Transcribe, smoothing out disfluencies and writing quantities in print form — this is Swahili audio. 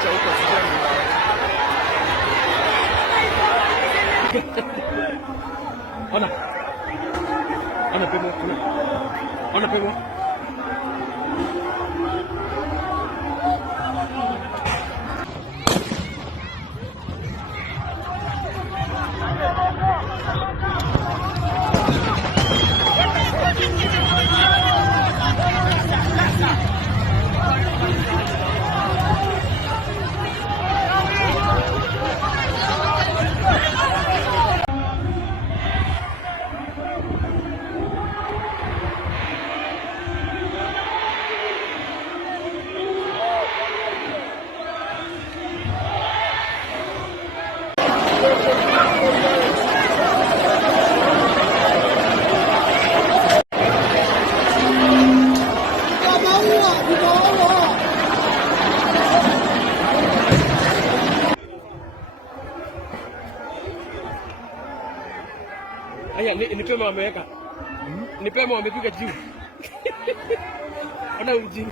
picha huko sijui. Ona. Ona pemo. Ona pemo. Aya, ni pema wameweka. Ni pema wamepiga juu. Ona ujinga.